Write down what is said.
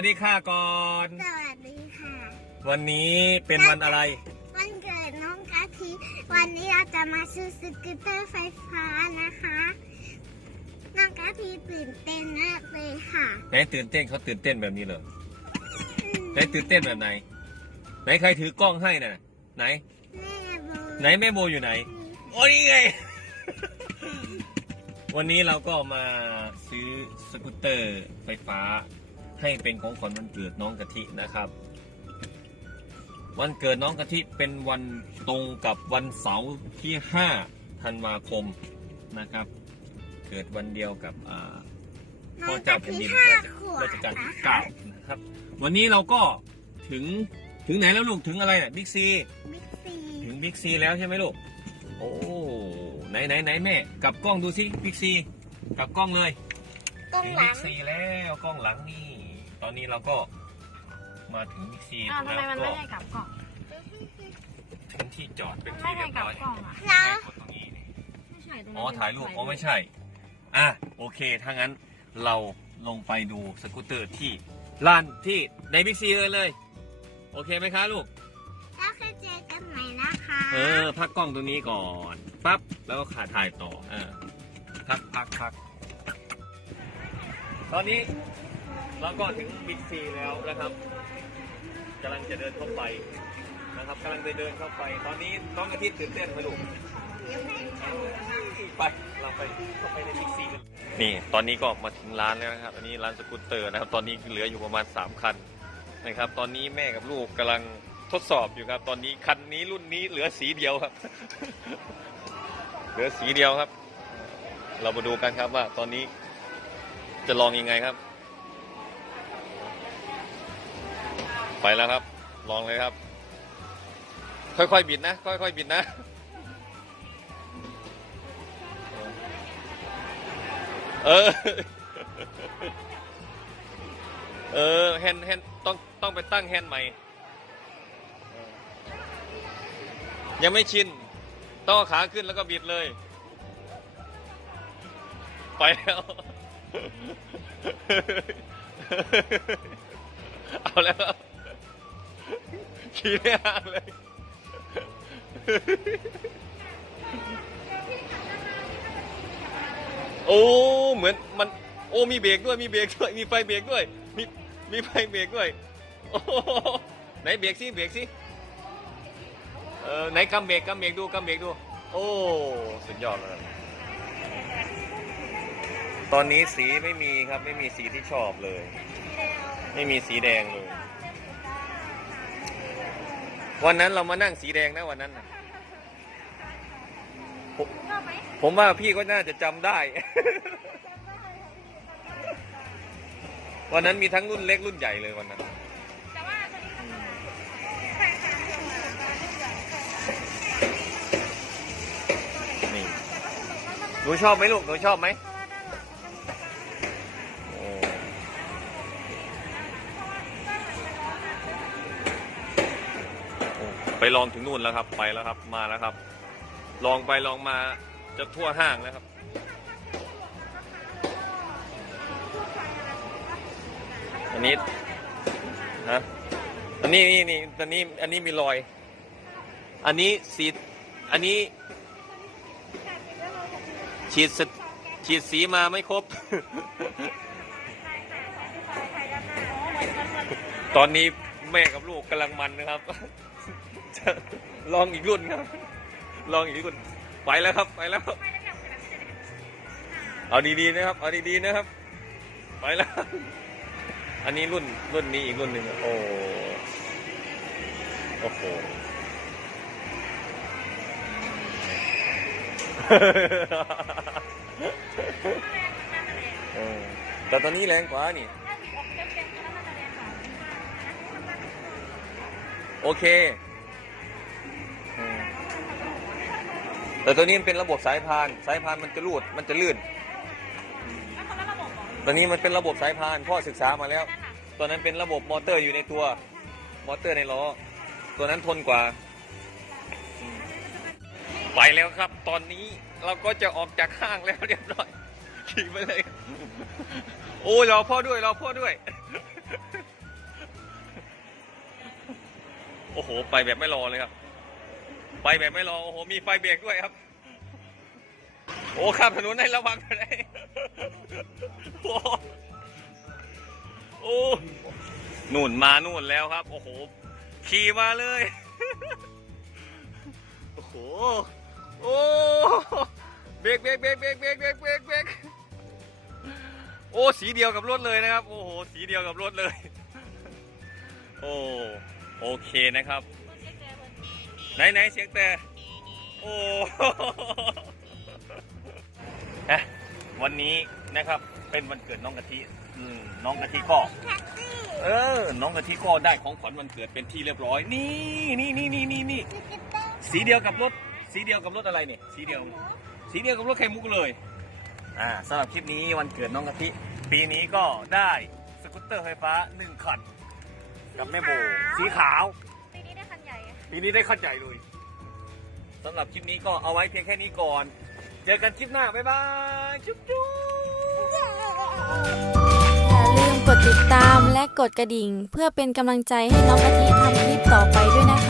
วัสดีค่ะก่อน สวัสดีค่ะ วันนี้เป็นวันอะไร วันเกิดน้องกะทิ วันนี้เราจะมาซื้อสกูตเตอร์ไฟฟ้านะคะ น้องกะทิตื่นเต้นมากเลยค่ะ ไหนตื่นเต้นเขาตื่นเต้นแบบนี้เหรอ ไหนตื่นเต้นแบบไหน ไหนใครถือกล้องให้น่ะ ไหน แม่โบไหนแม่โบอยู่ไหน โอ้นี่ไง วันนี้เราก็มาซื้อสกูตเตอร์ไฟฟ้า ให้เป็นของขวัญวันเกิดน้องกะทินะครับ วันเกิดน้องกะทิเป็นวันตรงกับวันเสาร์ที่ 5 ธันวาคมนะครับ เกิดวันเดียวกับอ่าน้พ่อองกะเจ้าแผ่นทิดินห้าราชขวบราชการนะที่คะเก้านะครับ วันนี้เราก็ถึงถึงไหนแล้วลูกถึงอะไรน่ะบิ๊กซีบิ๊กซีถึงบิ๊กซีแล้วใช่ไหมลูก โอ้ไหนไหนไหนแม่กลับกล้องดูสิบิ๊กซีกลับกล้องเลยตรงถึงหลับิ๊งกซีแล้วกล้องหลังนี่ ตอนนี้เราก็มาถึงบิ๊กซีอ้าวทำไมมันก็ไม่ให้กลับกล่องถึงที่จอดเป็นไม่ที่ให้เรียบกลับร้อยกล่องอะแล้วกดตรงนี้นี่ไม่ใช่ตรงนี้อ๋อถ่ายรูปอ๋อไม่ใช่ อะโอเคถ้างั้นเราลงไปดูสกูตเตอร์ที่ร้านที่ในบิ๊กซีเลยเลย โอเคไหมคะลูก แล้วก็เจอกันใหม่นะคะเออ พักกล้องตรงนี้ก่อนปั๊บแล้วก็ขาถ่ายต่ออ่าพักพักพักตอนนี้ เราก็ถึงบิ๊กซีแล้วนะครับกำลังจะเดินเข้าไปนะครับกำลังจะเดินเข้าไป ตอนนี้น้องอาทิตย์ตื่นเต้นไหมลูกไปเราไปเข้าไปในบิ๊กซีกันนี่ตอนนี้ก็มาถึงร้านแล้วนะครับ อันนี้ร้านสกูตเตอร์นะครับ ตอนนี้เหลืออยู่ประมาณ 3 คันนะครับ ตอนนี้แม่กับลูกกำลังทดสอบอยู่ครับ ตอนนี้คันนี้รุ่นนี้เหลือสีเดียวครับ เหลือสีเดียวครับ เรามาดูกันครับว่าตอนนี้จะลองยังไงครับ ไปแล้วครับ ลองเลยครับ ค่อยๆบิดนะ ค่อยๆบิดนะ เออ เออแฮนด์แฮนด์ต้องต้องไปตั้งแฮนด์ใหม่ ยังไม่ชิน ต้องขาขึ้นแล้วก็บิดเลย ไปแล้ว เอาแล้ว ขี่ไม่ห่างเลย โอ้ เหมือนมัน โอ้ มีเบรกด้วย มีเบรกด้วย มีไฟเบรกด้วย มีมีไฟเบรกด้วย โอ้ไหนเบรกสิ เบรกสิ เออไหนกำเบรกกำเบรกดูกำเบรกดู โอ้ สุดยอดเลย ตอนนี้สีไม่มีครับ ไม่มีสีที่ชอบเลย ไม่มีสีแดงเลย วันนั้นเรามานั่งสีแดงนะวันนั้นน่ะผมผมว่าพี่ก็น่าจะจำได้ วันนั้นมีทั้งรุ่นเล็กรุ่นใหญ่เลยวันนั้นนี่หนูชอบไหมลูกหนูชอบไหม ไปลองถึงนู่นแล้วครับ ไปแล้วครับ มาแล้วครับ ลองไปลองมาจะทั่วห้างแล้วครับ อันนี้ฮะอันนี้นี่นี่อันนี้อันนี้มีรอย อันนี้สีอันนี้ ฉีดสฉีดสีมาไม่ครบ ตอนนี้แม่กับลูกกำลังมันนะครับ ลองอีกรุ่นครับ ลองอีกรุ่น ไปแล้วครับ ไปแล้วเอาดีๆนะครับ เอาดีๆนะครับ ไปแล้ว อันนี้รุ่นรุ่นนี้อีกรุ่นหนึ่งโอ้โอ้โหเออแต่ตอนนี้แรงกว่านี่ โอเค แต่ตัวนี้มันเป็นระบบสายพาน สายพานมันจะรูด มันจะลื่นตัวนี้มันเป็นระบบสายพาน พ่อศึกษามาแล้วตัวนั้นเป็นระบบมอเตอร์อยู่ในตัว มอเตอร์ในล้อ ตัวนั้นทนกว่า ไปแล้วครับ ตอนนี้เราก็จะออกจากห้างแล้วเรียบร้อย ขี่ไปเลย โอ้ยรอพ่อด้วยรอพ่อด้วย โอ้โห ไปแบบไม่รอเลยครับ ไปแบบไม่รอ โอ้โห มีไฟเบรกด้วยครับ โอ้ข้ามถนนให้ระวังกันเลยโอ้โหโอ้นู่นมานู่นแล้วครับ โอ้โห ขี่มาเลย โอ้โห โอ้เบรกเบรกเบรกเบรกเบรกเบรกเบรกเบรกโอ้สีเดียวกับรถเลยนะครับ โอ้โห สีเดียวกับรถเลย โอ้โอเคนะครับ ไหนไหนเสียงแต่โอ้เอ๊ะวันนี้นะครับเป็นวันเกิดน้องกะทิอืมน้องกะทิก็เออ น้องกะทิก็ได้ของขวัญวันเกิดเป็นที่เรียบร้อย นี่นี่นี่นี่นี่นี่สกูตเตอร์สีเดียวกับรถ สีเดียวกับรถอะไรเนี่ย สีเดียว สีเดียวกับรถไข่มุกเลย อ่าสำหรับคลิปนี้วันเกิดน้องกะทิ ปีนี้ก็ได้สกูตเตอร์ไฟฟ้าหนึ่งคันกับแม่โบ สีขาว ปีนี้ได้เข้าใจเลยสำหรับคลิปนี้ก็เอาไว้เพียงแค่นี้ก่อน เจอกันคลิปหน้า บ๊ายบาย จุ๊บจุ๊บอย่าลืมกดติดตามและกดกระดิ่ง เพื่อเป็นกำลังใจให้น้องกะทิทำคลิปต่อไปด้วยนะคะ